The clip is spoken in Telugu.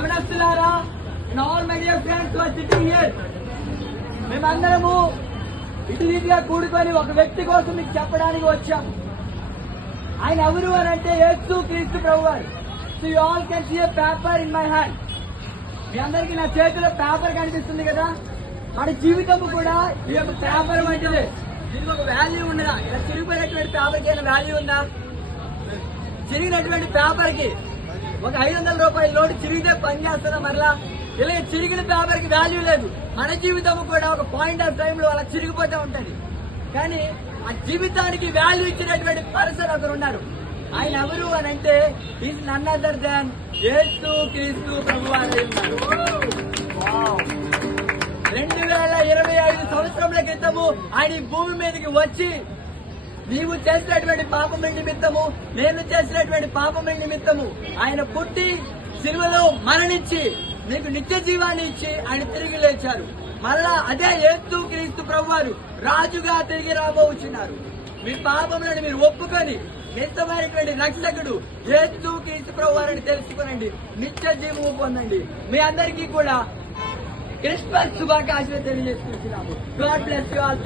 యవనస్తులారా, and all my dear friends who are sitting here, మేమందరము ఇటు రీతిగా కూడుకొని ఒక వ్యక్తి కోసం మీకు చెప్పడానికి వచ్చాం. ఆయన ఎవరు అని అంటే యేసు క్రీస్తు ప్రభువారు. So you all can see a paper in my hand. మీ అందరికీ నా చేతిలో పేపర్ కనిపిస్తుంది కదా. మన జీవితం కూడా ఈ యొక్క పేపర్ వంటిదే. దీనికి ఒక వాల్యూ ఉండదా? ఇలా చిరిగిపోయినటువంటి పేపర్కి ఏమైనా వాల్యూ ఉందా? చిరిగినటువంటి పేపర్ కి ఒక 500 రూపాయల నోటు చిరిగితే పని చేస్తుందా? మరలా ఇలా చిరిగిన పేపర్ కి వాల్యూ లేదు. మన జీవితం కూడా ఒక పాయింట్ ఆఫ్ టైం లో అలా చిరిగిపోతూ ఉంటది. కానీ ఆ జీవితానికి వాల్యూ ఇచ్చినటువంటి పర్సన్ ఒకరు ఉన్నారు. ఆయన ఎవరు అని అంటే ఈజ్ నన్ అదర్ దాన్ యేసు క్రీస్తు ప్రభువారు. 2025 సంవత్సరముల క్రితము ఆయన ఈ భూమి మీదకి వచ్చి నీవు చేసినటువంటి పాపముల నిమిత్తము, నేను చేసినటువంటి పాపముల నిమిత్తము ఆయన పుట్టి సిలువలో మరణించి నీకు నిత్య జీవాన్ని ఇచ్చి ఆయన తిరిగి లేచారు. మళ్ళా అదే యేసు క్రీస్తు ప్రభువారు రాజుగా తిరిగి రాబోతున్నారు. మీ పాపములను మీరు ఒప్పుకొని నిత్యమైనటువంటి రక్షకుడు యేసు క్రీస్తు ప్రభువారిని తెలుసుకునండి, నిత్య జీవము పొందండి. మీ అందరికీ కూడా క్రిస్మస్ శుభాకాంక్షలు తెలియజేస్తున్నాము. God bless you all.